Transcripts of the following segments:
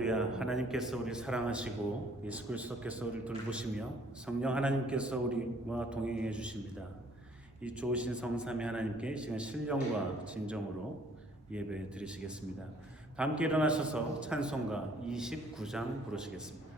할렐루야. 하나님께서 우리 사랑하시고 예수 그리스도께서 우리를 돌보시며 성령 하나님께서 우리와 동행해 주십니다. 이 좋으신 성삼위 하나님께 이 시간 신령과 진정으로 예배 드리시겠습니다. 다 함께 일어나셔서 찬송가 29장 부르시겠습니다.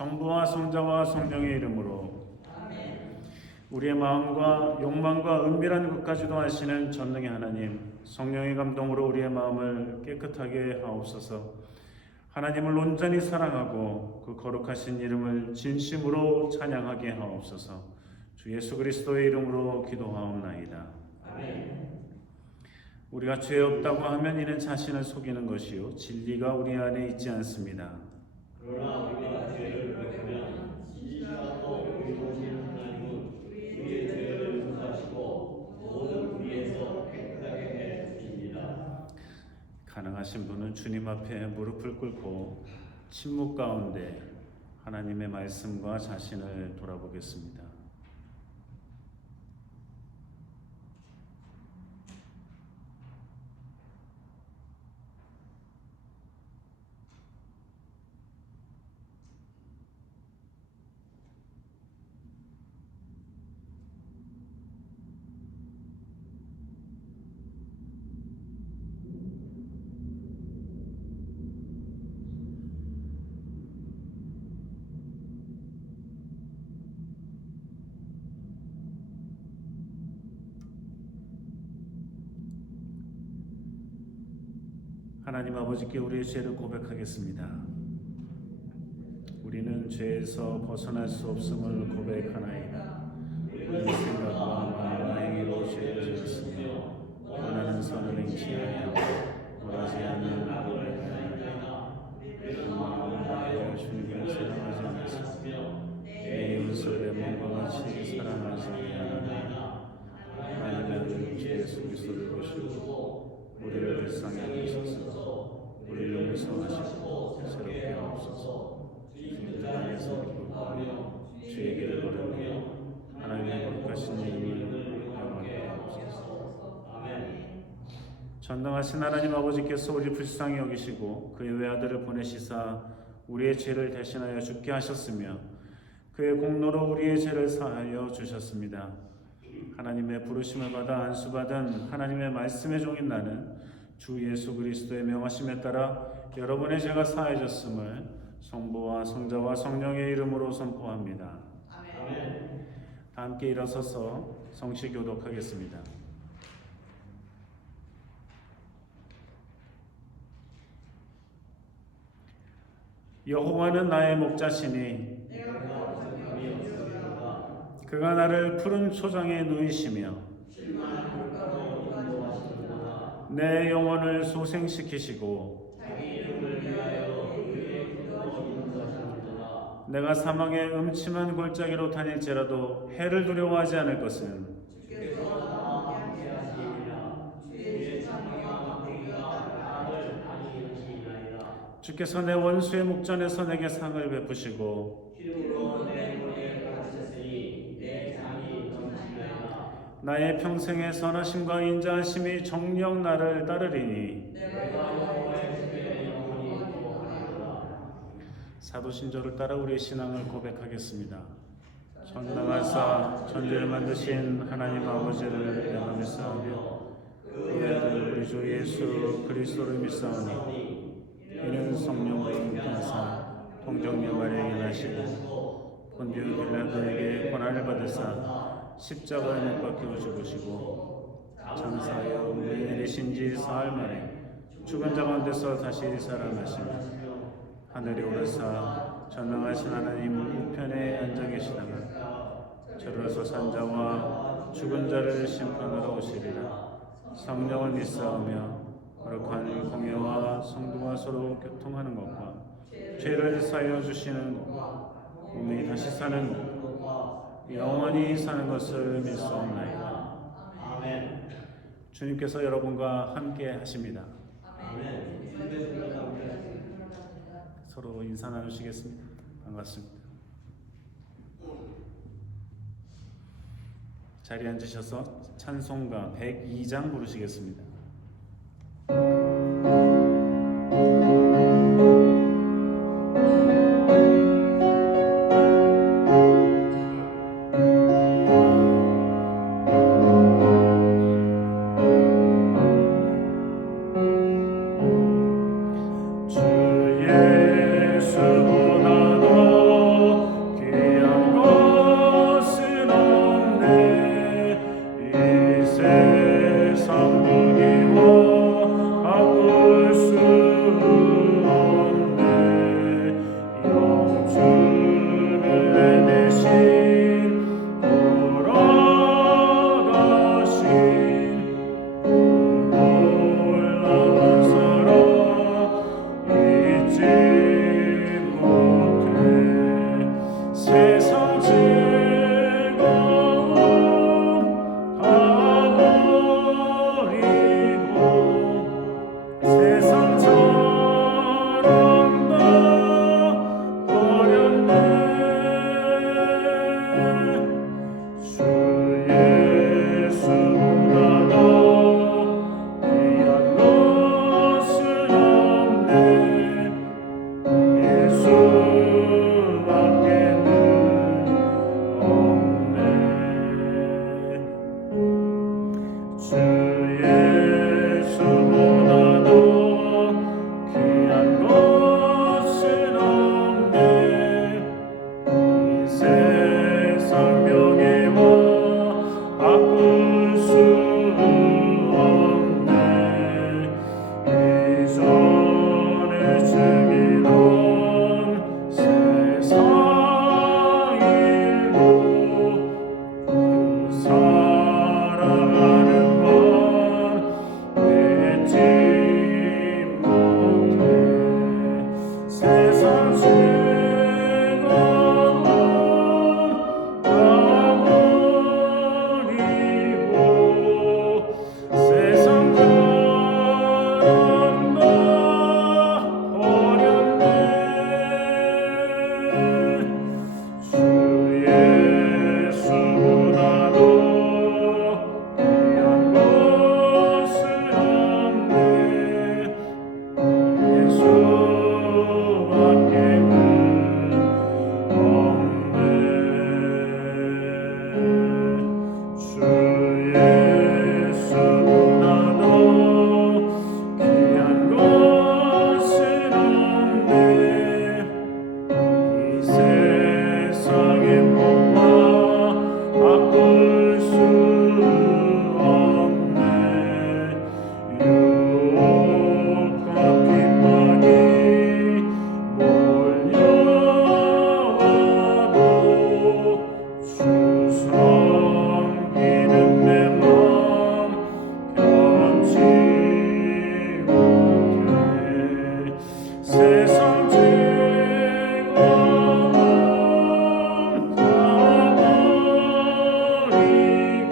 성부와 성자와 성령의 이름으로 우리의 마음과 욕망과 은밀한 것까지도 아시는 전능의 하나님, 성령의 감동으로 우리의 마음을 깨끗하게 하옵소서. 하나님을 온전히 사랑하고 그 거룩하신 이름을 진심으로 찬양하게 하옵소서. 주 예수 그리스도의 이름으로 기도하옵나이다. 아멘. 우리가 죄 없다고 하면 이는 자신을 속이는 것이요 진리가 우리 안에 있지 않습니다. 그러나 우리가 죄를 고백하면 진실하고 의로우신 하나님은 우리의 죄를 용서하시고 모든 불의에서 깨끗하게 해 주십니다. 가능하신 분은 주님 앞에 무릎을 꿇고 침묵 가운데 하나님의 말씀과 자신을 돌아보겠습니다. 하나님 아버지께 우리의 죄를 고백하겠습니다. 우리는 죄에서 벗어날 수 없음을 고백하나이다. 우리는 생각과 말과 행위로 죄를 지었으며 원하는 선을 행치 아니하고 원하지 않는 악을 행하나이다. 우리는 마음을 다하여 주님을 사랑하지 않았으며 내 이웃을 내 몸과 같이 사랑하지 아니하나이다. 하나님의 아들 주 예수 그리스도를 보시고 우리를 불쌍히 여기소서. 우리를 용서하시고 새롭게 하옵소서. 주님들 안에서 기뻐하며 주의 길을 걸으며 하나님의 거룩하신 이름을 영화롭게 하옵소서. 아멘. 전능하신 하나님 아버지께서 우리를 불쌍히 여기시고 그의 외아들을 보내시사 우리의 죄를 대신하여 죽게 하셨으며 그의 공로로 우리의 죄를 사하여 주셨습니다. 하나님의 부르심을 받아 안수받은 하나님의 말씀의 종인 나는 주 예수 그리스도의 명하심에 따라 여러분의 죄가 사해졌음을 성부와 성자와 성령의 이름으로 선포합니다. 아멘. 다 함께 일어서서 성시 교독하겠습니다. 여호와는 나의 목자시니 내가 부족함이 없으리로다. 그가 나를 푸른 초장에 누이시며 실만한 물가로 인도하시는구나. 내 영혼을 소생시키시고 자기 이름을 위하여 그의 기도로 인도하시는구나. 내가 사망의 음침한 골짜기로 다닐지라도 해를 두려워하지 않을 것은 주께서 나와 함께하시리라. 주의 창의와 막대기가 나를 다니시리라. 주께서 내 원수의 목전에서 내게 상을 베푸시고 기름으로 내 머리에 가르쳤으니 내 장이 넘치리라. 나의 평생의 선하심과 인자하심이 정녕 나를 따르리니 내가 여호와의 집에 영원히 거하리라. 사도신조를 따라 우리의 신앙을 고백하겠습니다. 전능하사 천지를 만드신 하나님 아버지를 내가 믿사오며 그 아들 우리 주 예수 그리스도를 믿사오니 이는 성령으로 잉태하사 통정녀 마리아에게 나시고 본디오 빌라도에게 고난을 받으사 십자가에 못 박혀 죽으시고 장사하여 우리에 내리신 지 사흘 만에 죽은 자 가운데서 다시 살아나시며 하늘에 오르사 전능하신 하나님 우편에 앉아 계시다가 저로서 산자와 죽은 자를 심판하러 오시리라. 성령을 믿사오며 거룩한 공예와 성도가 서로 교통하는 것과 죄를 사하여 주시는 것과 몸이 다시 사는 것과 영원히 사는 것을 믿사옵나이다. 아멘. 주님께서 여러분과 함께 하십니다. 아멘. 서로 인사 나누시겠습니다. 반갑습니다. 자리에 앉으셔서 찬송가 102장 부르시겠습니다. 예수밖에 세상 죄가 버리고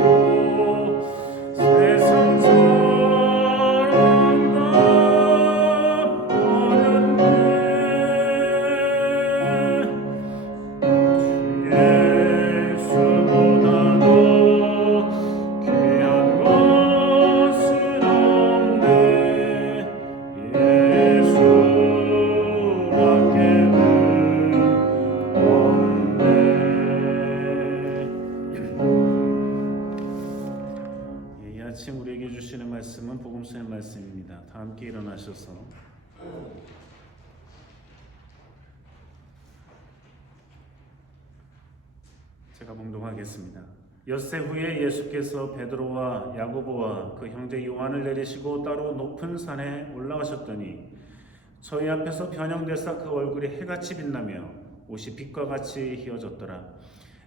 세상 사랑 다 버렸네. 예수보다 더 귀한 것은 없네. 예수밖에는 없네. 이 아침 우리에게 주시는 말씀은 복음서의 말씀입니다. 다 함께 일어나셔서 제가 봉독하겠습니다. 엿새 후에 예수께서 베드로와 야고보와 그 형제 요한을 내리시고 따로 높은 산에 올라가셨더니 저희 앞에서 변형되사 그 얼굴이 해같이 빛나며 옷이 빛과 같이 휘어졌더라.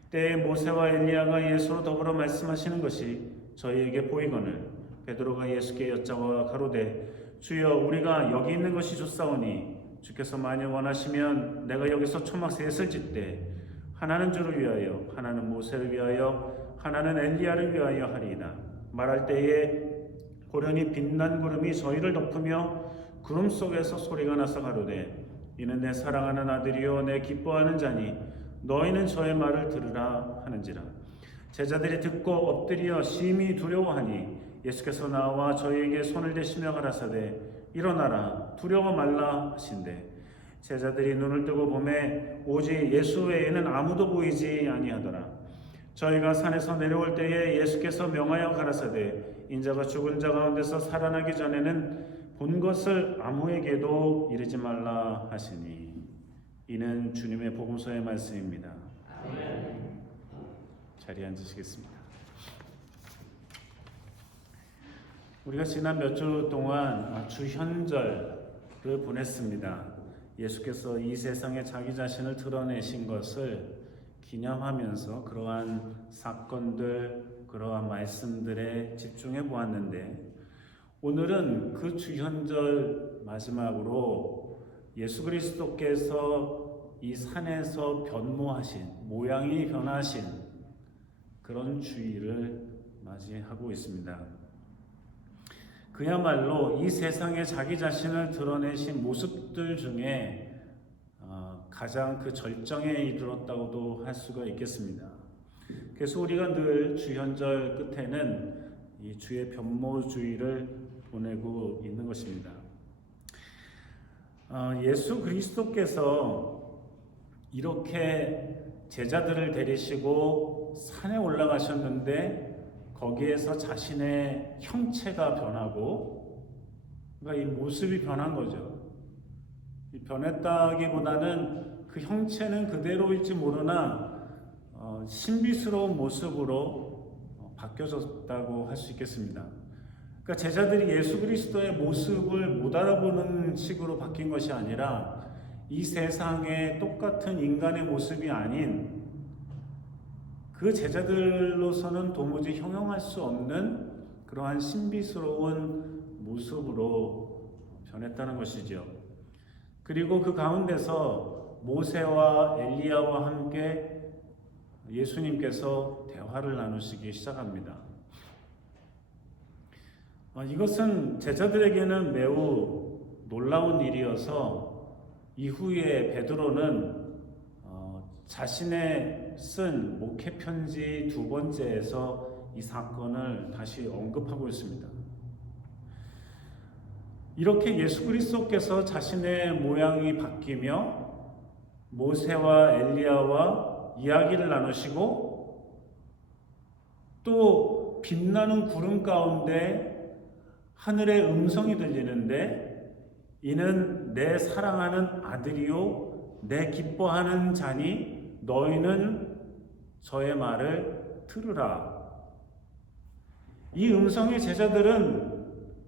때에 모세와 엘리야가 예수로 더불어 말씀하시는 것이 저희에게 보이거늘 베드로가 예수께 여짜와 가로되 주여 우리가 여기 있는 것이 좋사오니 주께서 만일 원하시면 내가 여기서 초막 셋을 짓되 하나는 주를 위하여 하나는 모세를 위하여 하나는 엘리야를 위하여 하리이다. 말할 때에 고련히 빛난 구름이 저희를 덮으며 구름 속에서 소리가 나서 가로되 이는 내 사랑하는 아들이요 내 기뻐하는 자니 너희는 저의 말을 들으라 하는지라. 제자들이 듣고 엎드려 심히 두려워하니 예수께서 나와 저희에게 손을 대시며 가라사대 일어나라 두려워 말라 하신대 제자들이 눈을 뜨고 보매 오직 예수 외에는 아무도 보이지 아니하더라. 저희가 산에서 내려올 때에 예수께서 명하여 가라사대 인자가 죽은 자 가운데서 살아나기 전에는 본 것을 아무에게도 이르지 말라 하시니 이는 주님의 복음서의 말씀입니다. 아멘. 자리에 앉으시겠습니다. 우리가 지난 몇 주 동안 주현절을 보냈습니다. 예수께서 이 세상에 자기 자신을 드러내신 것을 기념하면서 그러한 사건들, 그러한 말씀들에 집중해 보았는데 오늘은 그 주현절 마지막으로 예수 그리스도께서 이 산에서 변모하신, 모양이 변하신 그런 주일을 맞이하고 있습니다. 그야말로 이 세상에 자기 자신을 드러내신 모습들 중에 가장 그 절정에 이르렀다고도 할 수가 있겠습니다. 그래서 우리가 늘 주현절 끝에는 이 주의 변모주의를 보내고 있는 것입니다. 예수 그리스도께서 이렇게 제자들을 데리시고 산에 올라가셨는데 거기에서 자신의 형체가 변하고 그러니까 이 모습이 변한 거죠. 변했다기보다는 그 형체는 그대로일지 모르나 신비스러운 모습으로 바뀌어졌다고 할 수 있겠습니다. 그러니까 제자들이 예수 그리스도의 모습을 못 알아보는 식으로 바뀐 것이 아니라 이 세상에 똑같은 인간의 모습이 아닌 그 제자들로서는 도무지 형용할 수 없는 그러한 신비스러운 모습으로 변했다는 것이죠. 그리고 그 가운데서 모세와 엘리야와 함께 예수님께서 대화를 나누시기 시작합니다. 이것은 제자들에게는 매우 놀라운 일이어서 이후에 베드로는 자신의 쓴 목회 편지 2번째에서 이 사건을 다시 언급하고 있습니다. 이렇게 예수 그리스도께서 자신의 모양이 바뀌며 모세와 엘리야와 이야기를 나누시고 또 빛나는 구름 가운데 하늘의 음성이 들리는데 이는 내 사랑하는 아들이요 내 기뻐하는 자니 너희는 저의 말을 들으라. 이 음성의 제자들은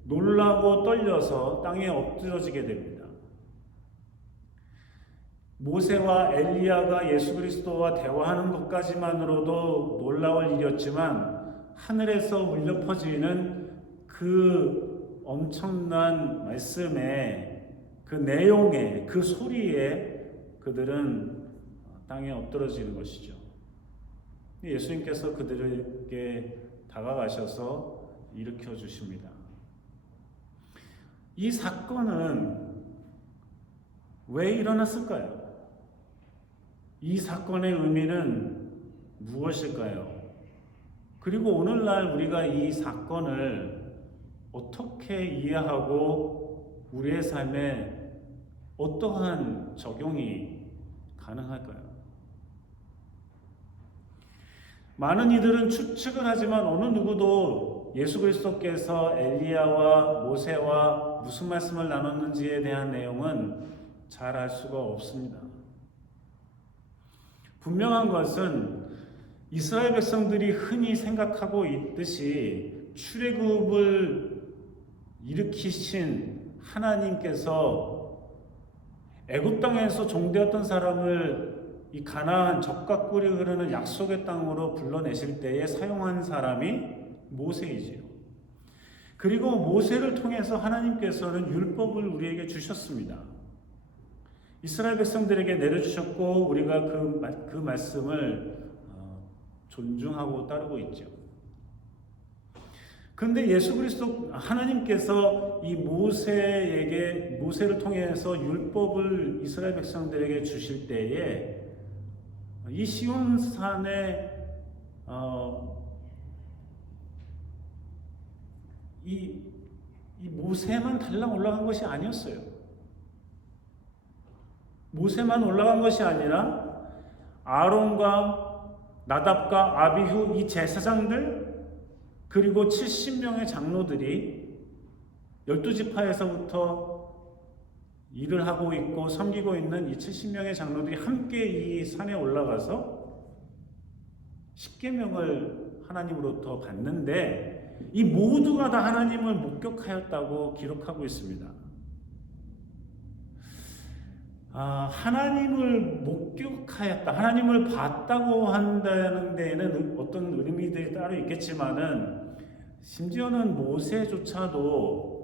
놀라고 떨려서 땅에 엎드러지게 됩니다. 모세와 엘리야가 예수 그리스도와 대화하는 것까지만으로도 놀라울 일이었지만 하늘에서 울려 퍼지는 그 엄청난 말씀에 그 그 내용에, 그 소리에 그들은 땅에 엎드러지는 것이죠. 예수님께서 그들에게 다가가셔서 일으켜 주십니다. 이 사건은 왜 일어났을까요? 이 사건의 의미는 무엇일까요? 그리고 오늘날 우리가 이 사건을 어떻게 이해하고 우리의 삶에 어떠한 적용이 가능할까요? 많은 이들은 추측을 하지만 어느 누구도 예수 그리스도께서 엘리야와 모세와 무슨 말씀을 나눴는지에 대한 내용은 잘 알 수가 없습니다. 분명한 것은 이스라엘 백성들이 흔히 생각하고 있듯이 출애굽을 일으키신 하나님께서 애굽 땅에서 종되었던 사람을 이 가나안 적과 꿀이 흐르는 약속의 땅으로 불러내실 때에 사용한 사람이 모세이지요. 그리고 모세를 통해서 하나님께서는 율법을 우리에게 주셨습니다. 이스라엘 백성들에게 내려주셨고 우리가 그 말씀을 존중하고 따르고 있죠. 그런데 예수 그리스도 하나님께서 이 모세를 통해서 율법을 이스라엘 백성들에게 주실 때에 이 시온산에 이 모세만 달랑 올라간 것이 아니었어요. 모세만 올라간 것이 아니라 아론과 나답과 아비후 이 제사장들 그리고 70명의 장로들이 12지파에서부터 일을 하고 있고 섬기고 있는 이 70명의 장로들이 함께 이 산에 올라가서 십계명을 하나님으로부터 받는데 이 모두가 다 하나님을 목격하였다고 기록하고 있습니다. 하나님을 목격하였다, 하나님을 봤다고 한다는 데에는 어떤 의미들이 따로 있겠지만은 심지어는 모세조차도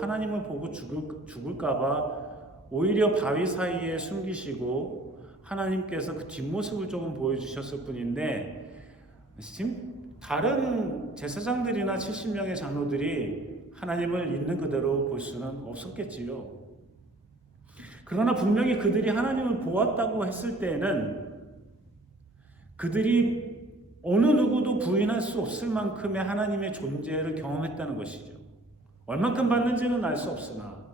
하나님을 보고 죽을까봐 오히려 바위 사이에 숨기시고 하나님께서 그 뒷모습을 조금 보여주셨을 뿐인데 지금 다른 제사장들이나 70명의 장로들이 하나님을 있는 그대로 볼 수는 없었겠지요. 그러나 분명히 그들이 하나님을 보았다고 했을 때에는 그들이 어느 누구도 부인할 수 없을 만큼의 하나님의 존재를 경험했다는 것이죠. 얼만큼 받는지는 알 수 없으나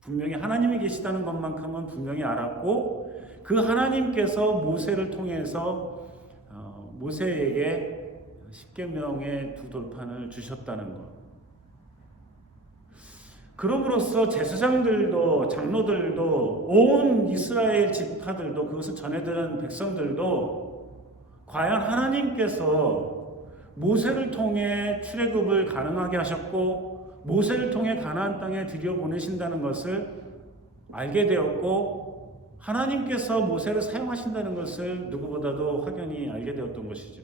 분명히 하나님이 계시다는 것만큼은 분명히 알았고 그 하나님께서 모세를 통해서 모세에게 십계명의 두 돌판을 주셨다는 것. 그럼으로써 제사장들도 장로들도 온 이스라엘 지파들도 그것을 전해들은 백성들도 과연 하나님께서 모세를 통해 출애굽을 가능하게 하셨고 모세를 통해 가나안 땅에 들여보내신다는 것을 알게 되었고 하나님께서 모세를 사용하신다는 것을 누구보다도 확연히 알게 되었던 것이죠.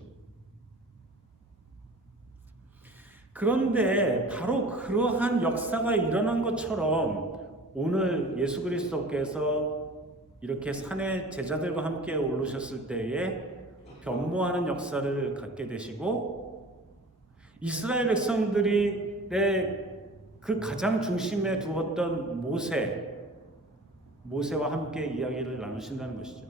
그런데 바로 그러한 역사가 일어난 것처럼 오늘 예수 그리스도께서 이렇게 산에 제자들과 함께 오르셨을 때에 변모하는 역사를 갖게 되시고 이스라엘 백성들이 그 가장 중심에 두었던 모세와 함께 이야기를 나누신다는 것이죠.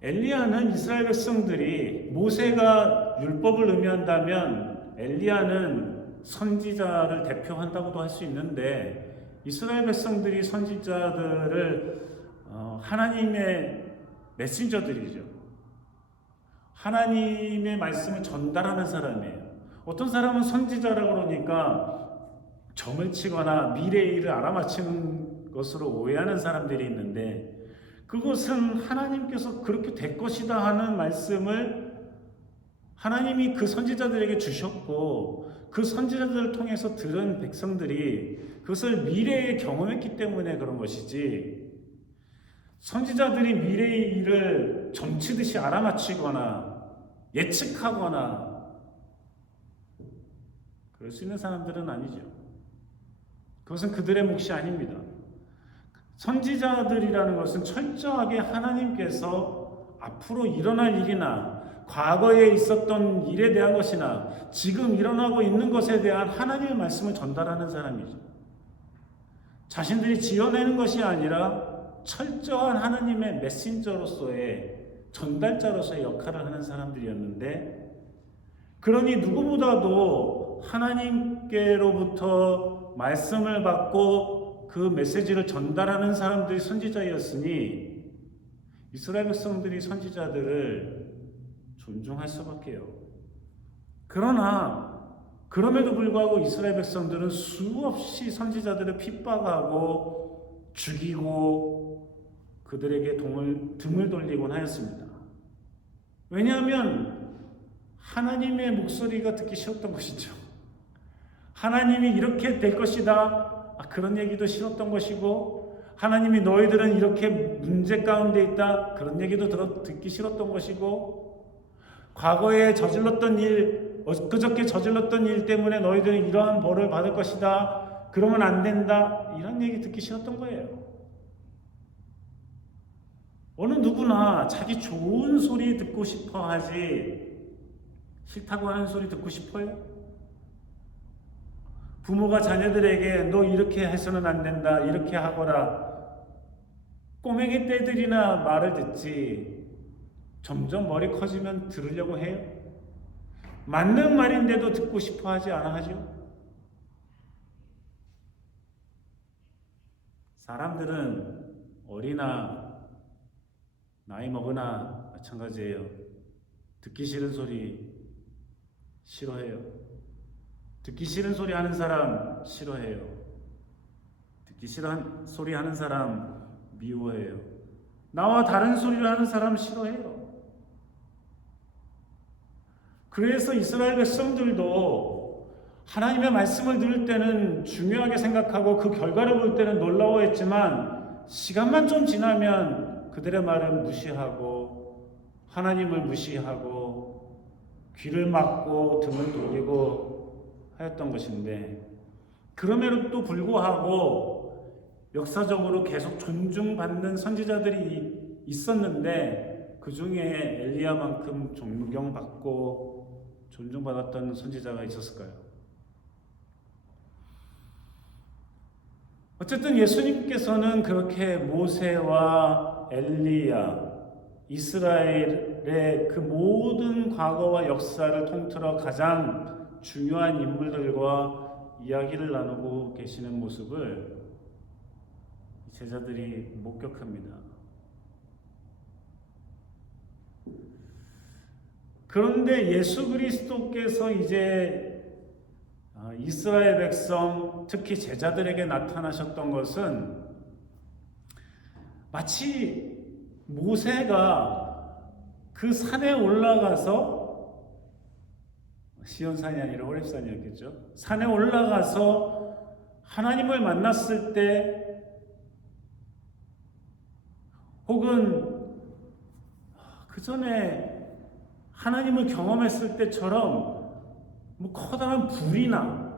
엘리야는 이스라엘 백성들이 모세가 율법을 의미한다면 엘리야는 선지자를 대표한다고도 할 수 있는데 이스라엘 백성들이 선지자들을 하나님의 메신저들이죠. 하나님의 말씀을 전달하는 사람이에요. 어떤 사람은 선지자라고 그러니까 점을 치거나 미래의 일을 알아맞히는 것으로 오해하는 사람들이 있는데 그것은 하나님께서 그렇게 될 것이다 하는 말씀을 하나님이 그 선지자들에게 주셨고 그 선지자들을 통해서 들은 백성들이 그것을 미래에 경험했기 때문에 그런 것이지 선지자들이 미래의 일을 점치듯이 알아맞히거나 예측하거나 그럴 수 있는 사람들은 아니죠. 그것은 그들의 몫이 아닙니다. 선지자들이라는 것은 철저하게 하나님께서 앞으로 일어날 일이나 과거에 있었던 일에 대한 것이나 지금 일어나고 있는 것에 대한 하나님의 말씀을 전달하는 사람이죠. 자신들이 지어내는 것이 아니라 철저한 하나님의 메신저로서의 전달자로서의 역할을 하는 사람들이었는데, 그러니 누구보다도 하나님께로부터 말씀을 받고 그 메시지를 전달하는 사람들이 선지자였으니 이스라엘 백성들이 선지자들을 존중할 수밖에요. 그러나 그럼에도 불구하고 이스라엘 백성들은 수없이 선지자들을 핍박하고 죽이고 그들에게 등을 돌리곤 하였습니다. 왜냐하면 하나님의 목소리가 듣기 싫었던 것이죠. 하나님이 이렇게 될 것이다, 그런 얘기도 싫었던 것이고, 하나님이 너희들은 이렇게 문제 가운데 있다, 그런 얘기도 듣기 싫었던 것이고, 과거에 저질렀던 일, 엊그저께 저질렀던 일 때문에 너희들은 이러한 벌을 받을 것이다, 그러면 안 된다, 이런 얘기 듣기 싫었던 거예요. 어느 누구나 자기 좋은 소리 듣고 싶어 하지 싫다고 하는 소리 듣고 싶어요? 부모가 자녀들에게 너 이렇게 해서는 안 된다, 이렇게 하거라, 꼬맹이 떼들이나 말을 듣지 점점 머리 커지면 들으려고 해요? 맞는 말인데도 듣고 싶어 하지 않아 하죠? 사람들은 어리나 나이 먹으나 마찬가지예요. 듣기 싫은 소리 싫어해요. 듣기 싫은 소리 하는 사람 싫어해요. 듣기 싫은 소리 하는 사람 미워해요. 나와 다른 소리를 하는 사람 싫어해요. 그래서 이스라엘 백성들도 하나님의 말씀을 들을 때는 중요하게 생각하고 그 결과를 볼 때는 놀라워했지만, 시간만 좀 지나면 그들의 말은 무시하고 하나님을 무시하고 귀를 막고 등을 돌리고 하였던 것인데, 그럼에도 불구하고 역사적으로 계속 존중받는 선지자들이 있었는데, 그 중에 엘리야만큼 존경받고 존중받았던 선지자가 있었을까요? 어쨌든 예수님께서는 그렇게 모세와 엘리야, 이스라엘의 그 모든 과거와 역사를 통틀어 가장 중요한 인물들과 이야기를 나누고 계시는 모습을 제자들이 목격합니다. 그런데 예수 그리스도께서 이제 이스라엘 백성, 특히 제자들에게 나타나셨던 것은 마치 모세가 그 산에 올라가서, 시온산이 아니라 호렙산이었겠죠. 산에 올라가서 하나님을 만났을 때, 혹은 그 전에 하나님을 경험했을 때처럼 뭐 커다란 불이나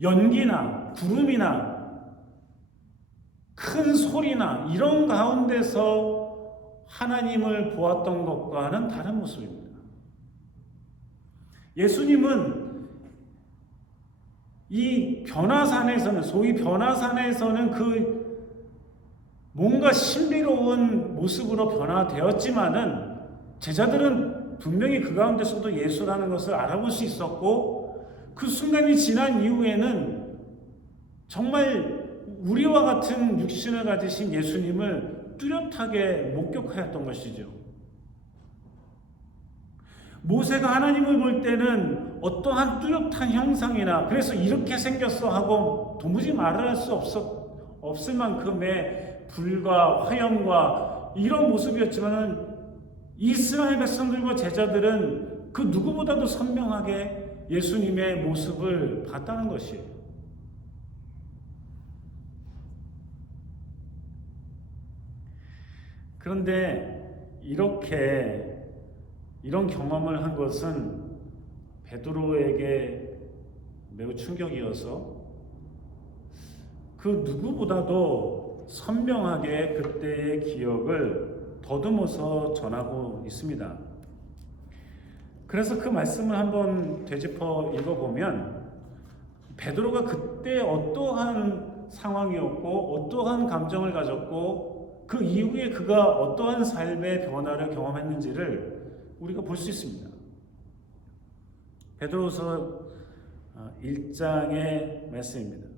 연기나 구름이나 큰 소리나 이런 가운데서 하나님을 보았던 것과는 다른 모습입니다. 예수님은 이 변화산에서는, 소위 변화산에서는 그 뭔가 신비로운 모습으로 변화되었지만은, 제자들은 분명히 그 가운데서도 예수라는 것을 알아볼 수 있었고, 그 순간이 지난 이후에는 정말 우리와 같은 육신을 가지신 예수님을 뚜렷하게 목격하였던 것이죠. 모세가 하나님을 볼 때는 어떠한 뚜렷한 형상이나, 그래서 이렇게 생겼어 하고 도무지 말을 할 수 없을 만큼의 불과 화염과 이런 모습이었지만은, 이스라엘 백성들과 제자들은 그 누구보다도 선명하게 예수님의 모습을 봤다는 것이에요. 그런데 이런 경험을 한 것은 베드로에게 매우 충격이어서 그 누구보다도 선명하게 그때의 기억을 더듬어서 전하고 있습니다. 그래서 그 말씀을 한번 되짚어 읽어보면 베드로가 그때 어떠한 상황이었고 어떠한 감정을 가졌고 그 이후에 그가 어떠한 삶의 변화를 경험했는지를 우리가 볼 수 있습니다. 베드로서 1장의 말씀입니다.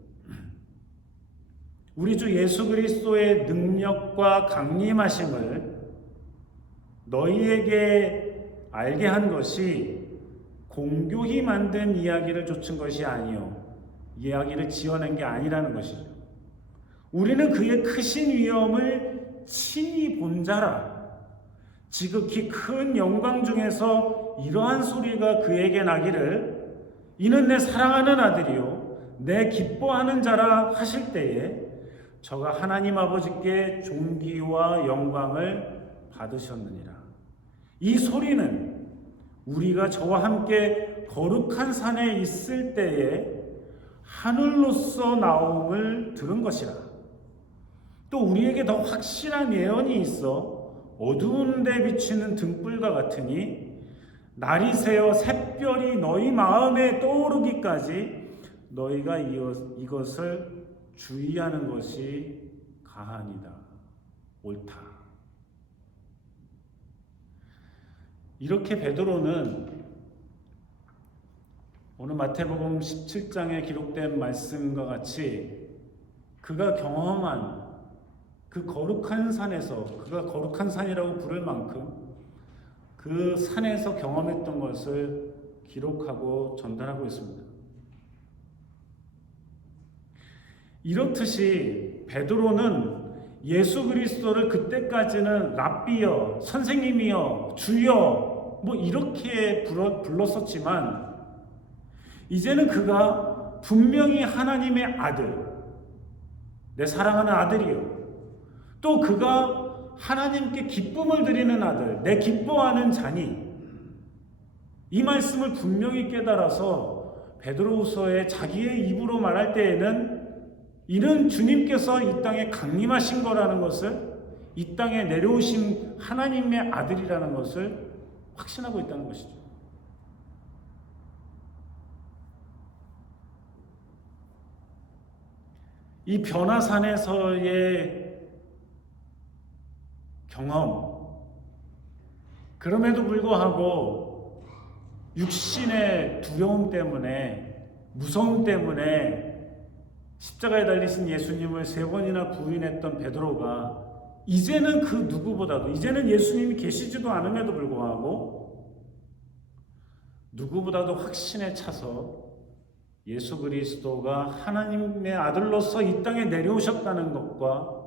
우리 주 예수 그리스도의 능력과 강림하심을 너희에게 알게 한 것이 공교히 만든 이야기를 좇은 것이 아니요 이야기를 지어낸 게 아니라는 것이죠. 우리는 그의 크신 위엄을 친히 본 자라. 지극히 큰 영광 중에서 이러한 소리가 그에게 나기를 이는 내 사랑하는 아들이요 내 기뻐하는 자라 하실 때에 저가 하나님 아버지께 존귀와 영광을 받으셨느니라. 이 소리는 우리가 저와 함께 거룩한 산에 있을 때에 하늘로서 나옴을 들은 것이라. 또 우리에게 더 확실한 예언이 있어 어두운 데 비치는 등불과 같으니 날이 새어 샛별이 너희 마음에 떠오르기까지 너희가 이것을 주의하는 것이 가하니라. 옳다. 이렇게 베드로는 오늘 마태복음 17장에 기록된 말씀과 같이 그가 경험한 그 거룩한 산에서, 그가 거룩한 산이라고 부를 만큼 그 산에서 경험했던 것을 기록하고 전달하고 있습니다. 이렇듯이 베드로는 예수 그리스도를 그때까지는 랍비여, 선생님이여, 주여 뭐 이렇게 불렀었지만 이제는 그가 분명히 하나님의 아들, 내 사랑하는 아들이요, 또 그가 하나님께 기쁨을 드리는 아들, 내 기뻐하는 자니, 이 말씀을 분명히 깨달아서 베드로후서에 자기의 입으로 말할 때에는 이는 주님께서 이 땅에 강림하신 거라는 것을, 이 땅에 내려오신 하나님의 아들이라는 것을 확신하고 있다는 것이죠. 이 변화산에서의 경험, 그럼에도 불구하고 육신의 두려움 때문에, 무서움 때문에 십자가에 달리신 예수님을 3번이나 부인했던 베드로가 이제는 그 누구보다도, 이제는 예수님이 계시지도 않음에도 불구하고 누구보다도 확신에 차서 예수 그리스도가 하나님의 아들로서 이 땅에 내려오셨다는 것과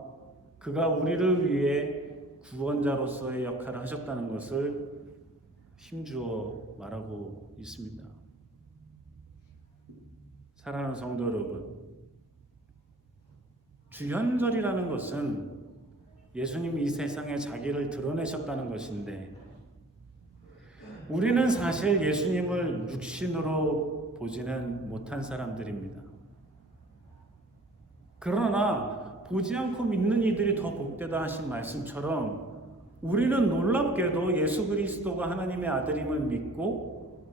그가 우리를 위해 구원자로서의 역할을 하셨다는 것을 힘주어 말하고 있습니다. 사랑하는 성도 여러분, 주현절이라는 것은 예수님이 이 세상에 자기를 드러내셨다는 것인데 우리는 사실 예수님을 육신으로 보지는 못한 사람들입니다. 그러나 보지 않고 믿는 이들이 더 복되다 하신 말씀처럼 우리는 놀랍게도 예수 그리스도가 하나님의 아들임을 믿고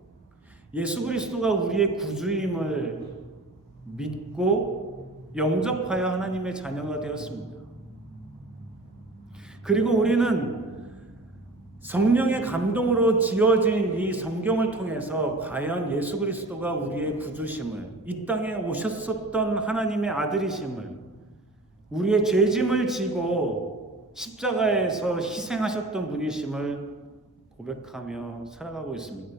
예수 그리스도가 우리의 구주임을 믿고 영접하여 하나님의 자녀가 되었습니다. 그리고 우리는 성령의 감동으로 지어진 이 성경을 통해서 과연 예수 그리스도가 우리의 구주심을, 이 땅에 오셨었던 하나님의 아들이심을, 우리의 죄짐을 지고 십자가에서 희생하셨던 분이심을 고백하며 살아가고 있습니다.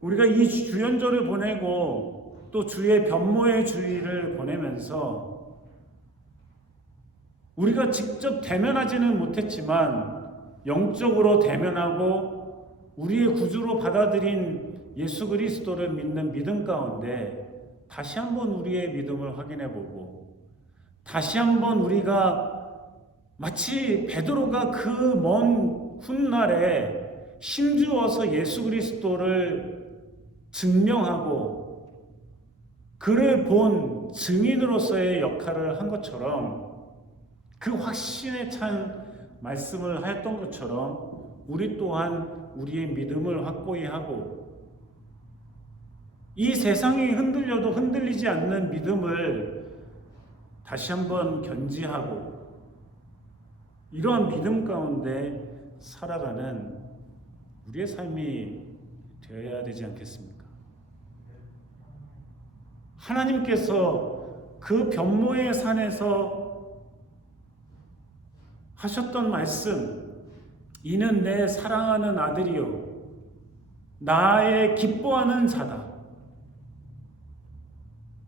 우리가 이 주연절을 보내고 또 주의 변모의 주일을 보내면서 우리가 직접 대면하지는 못했지만 영적으로 대면하고 우리의 구주로 받아들인 예수 그리스도를 믿는 믿음 가운데 다시 한번 우리의 믿음을 확인해보고 다시 한번 우리가 마치 베드로가 그 먼 훗날에 힘주어서 예수 그리스도를 증명하고 그를 본 증인으로서의 역할을 한 것처럼 그 확신에 찬 말씀을 하였던 것처럼 우리 또한 우리의 믿음을 확고히 하고 이 세상이 흔들려도 흔들리지 않는 믿음을 다시 한번 견지하고 이러한 믿음 가운데 살아가는 우리의 삶이 되어야 되지 않겠습니까? 하나님께서 그 변모의 산에서 하셨던 말씀, 이는 내 사랑하는 아들이요 나의 기뻐하는 자다.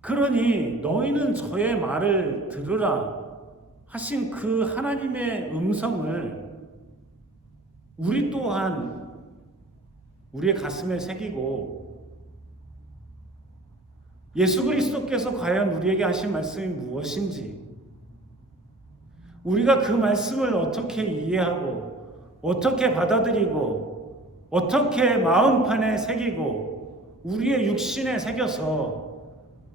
그러니 너희는 저의 말을 들으라 하신 그 하나님의 음성을 우리 또한 우리의 가슴에 새기고 예수 그리스도께서 과연 우리에게 하신 말씀이 무엇인지 우리가 그 말씀을 어떻게 이해하고 어떻게 받아들이고 어떻게 마음판에 새기고 우리의 육신에 새겨서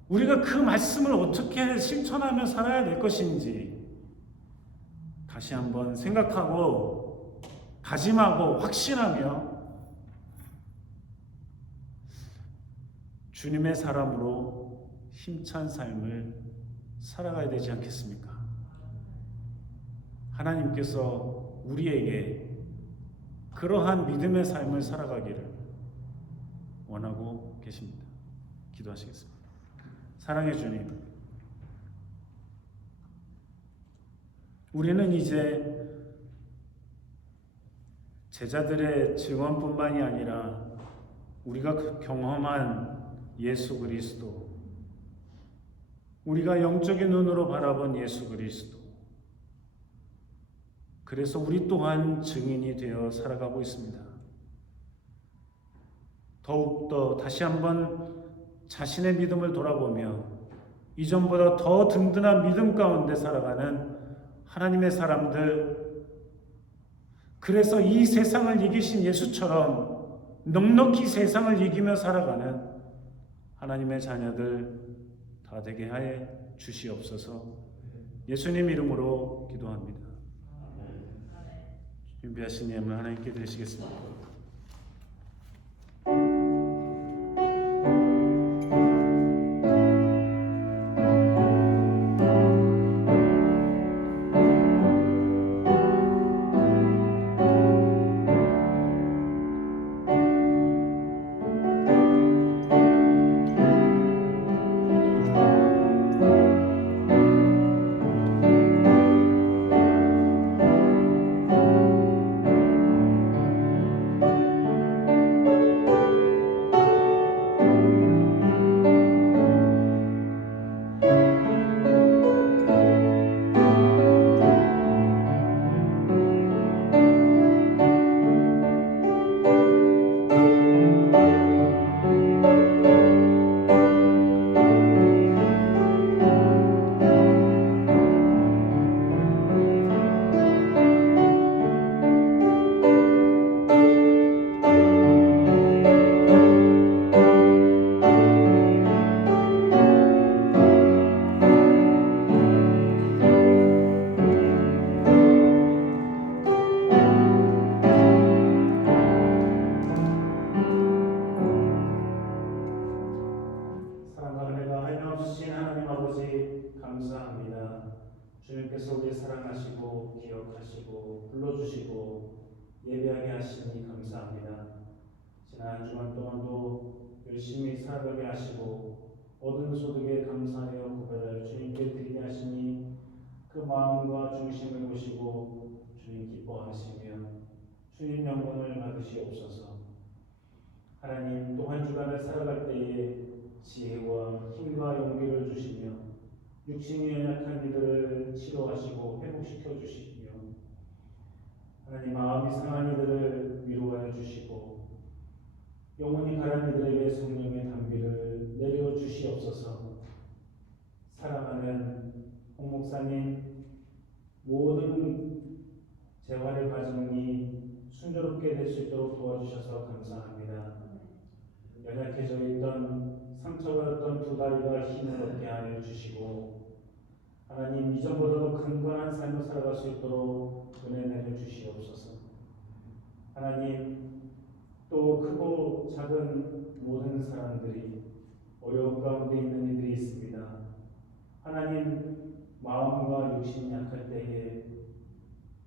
우리가 그 말씀을 어떻게 실천하며 살아야 될 것인지 다시 한번 생각하고 다짐하고 확신하며 주님의 사람으로 힘찬 삶을 살아가야 되지 않겠습니까? 하나님께서 우리에게 그러한 믿음의 삶을 살아가기를 원하고 계십니다. 기도하시겠습니다. 사랑의 주님, 우리는 이제 제자들의 증언뿐만이 아니라 우리가 경험한 예수 그리스도, 우리가 영적인 눈으로 바라본 예수 그리스도, 그래서 우리 또한 증인이 되어 살아가고 있습니다. 더욱더 다시 한번 자신의 믿음을 돌아보며 이전보다 더 든든한 믿음 가운데 살아가는 하나님의 사람들, 그래서 이 세상을 이기신 예수처럼 넉넉히 세상을 이기며 살아가는 하나님의 자녀들 다 되게 하여 주시옵소서. 예수님 이름으로 기도합니다. 준비하신 예물 하나님께 드리시겠습니다. 주님께서 우리 사랑하시고 기억하시고 불러주시고 예배하게 하시니 감사합니다. 지난 한 주간 동안도 열심히 살아가게 하시고 얻은 소득에 감사하여 구별하여 주님께 드리게 하시니 그 마음과 중심을 보시고 주님 기뻐하시며 주님 영광을 받으시옵소서. 하나님 또 한 주간을 살아갈 때에 지혜와 힘과 용기를 주시며 육신이 연약한 이들을 치료하시고 회복시켜 주시며 하나님 마음이 상한 이들을 위로하여 주시고 영혼이 가란 이들에게 성령의 담비를 내려 주시옵소서. 사랑하는 홍 목사님, 모든 재활의 과정이 순조롭게 될 수 있도록 도와주셔서 감사합니다. 연약해져 있던 상처받았던 두 다리가 힘을 얻게 하여 주시고 하나님 이전보다도 강건한 삶을 살아갈 수 있도록 은혜 내려 주시옵소서. 하나님 또 크고 작은 모든 사람들이 어려움 가운데 있는 이들이 있습니다. 하나님 마음과 육신이 약할 때에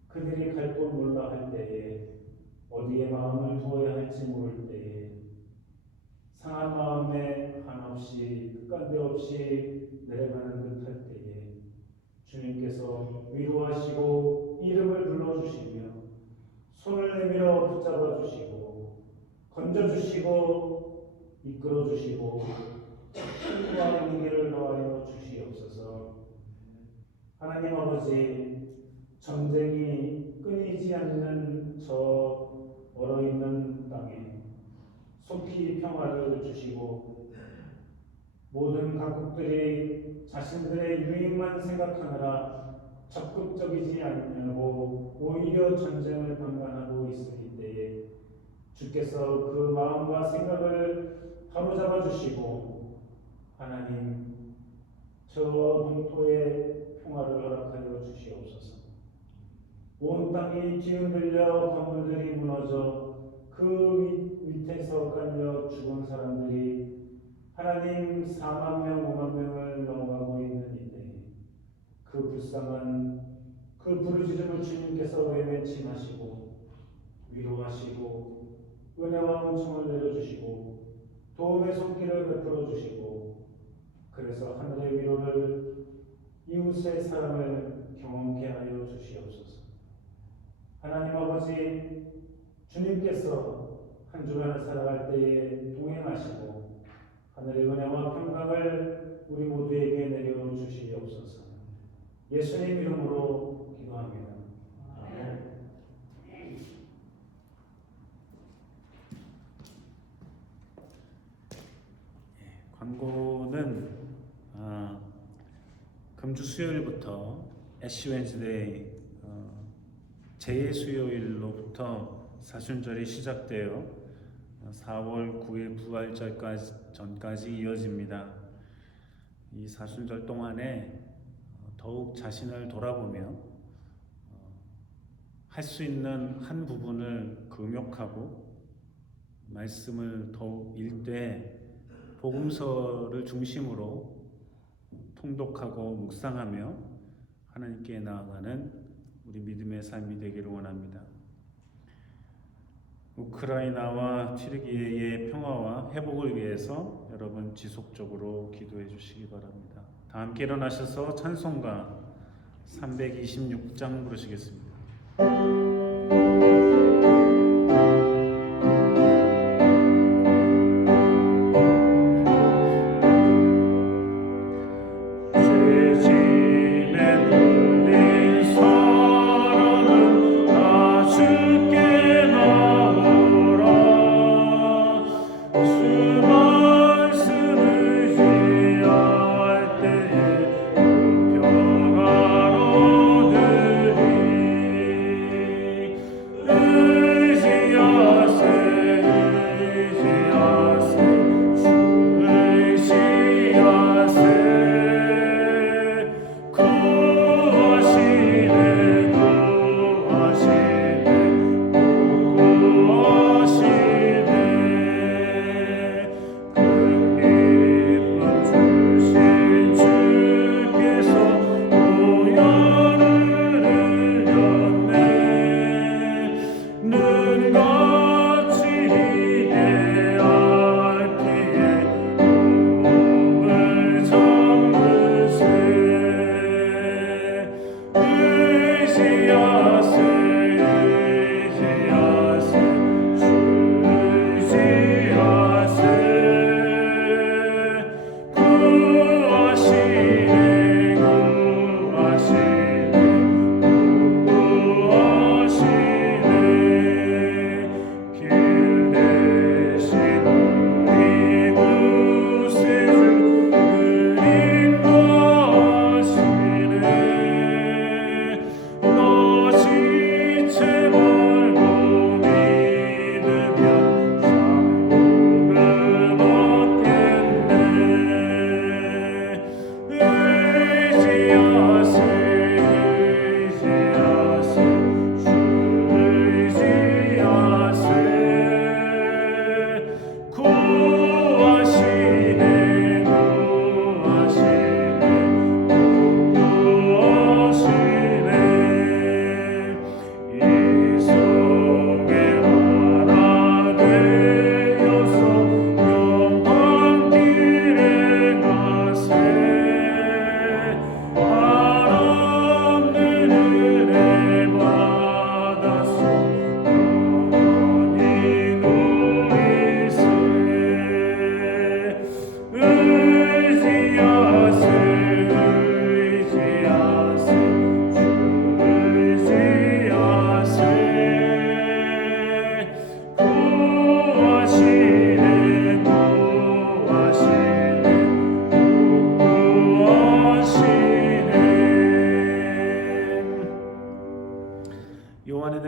그들이 갈 곳 몰라 할 때에 어디에 마음을 두어야 할지 모를 때에 상한 마음에 한없이 끝간데 없이 내려가는 듯할 때에 주님께서 위로하시고 이름을 불러주시며 손을 내밀어 붙잡아 주시고 건져주시고 이끌어주시고 힘과 용기를 더하여 주시옵소서. 하나님 아버지, 전쟁이 끊이지 않는 저 얼어있는 땅에 속히 평화를 주시고 모든 각국들이 자신들의 유익만 생각하느라 적극적이지 않냐고 오히려 전쟁을 방관하고 있을 때에 주께서 그 마음과 생각을 바로잡아 주시고 하나님 저 동토에 평화를 허락하여 주시옵소서. 온 땅이 뒤흔들려 건물들이 무너져 그 밑에서 깔려 죽은 사람들이 하나님 4만 명, 5만 명을 넘어가고 있는 이때 그 불쌍한 그 부르짖음을 주님께서 외면침하시고 위로하시고 은혜와 은총을 내려주시고 도움의 손길을 베풀어 주시고 그래서 하늘의 위로를 이웃의 사랑을 경험케 하여 주시옵소서. 하나님 아버지, 주님께서 한 주간을 살아갈 때에 동행하시고 하늘의 은혜와 평강을 우리 모두에게 내려 주시옵소서. 예수님 이름으로 기도합니다. 아멘. 광고는 금주 수요일부터 애쉬 웬즈데이 제2수요일로부터 사순절이 시작되어 4월 9일 부활절까지 전까지 이어집니다. 이 사순절 동안에 더욱 자신을 돌아보며 할 수 있는 한 부분을 금욕하고 말씀을 더욱 읽되 복음서를 중심으로 통독하고 묵상하며 하나님께 나아가는 우리 믿음의 삶이 되기를 원합니다. 우크라이나와 튀르기예의 평화와 회복을 위해서 여러분 지속적으로 기도해 주시기 바랍니다. 다 함께 일어나셔서 찬송가 326장 부르시겠습니다.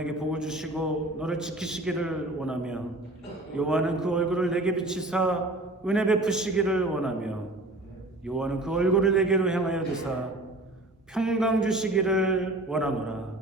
내게 복을 주시고 너를 지키시기를 원하며 여호와는 그 얼굴을 내게 비치사 은혜 베푸시기를 원하며 여호와는 그 얼굴을 내게로 향하여 드사 평강 주시기를 원하노라.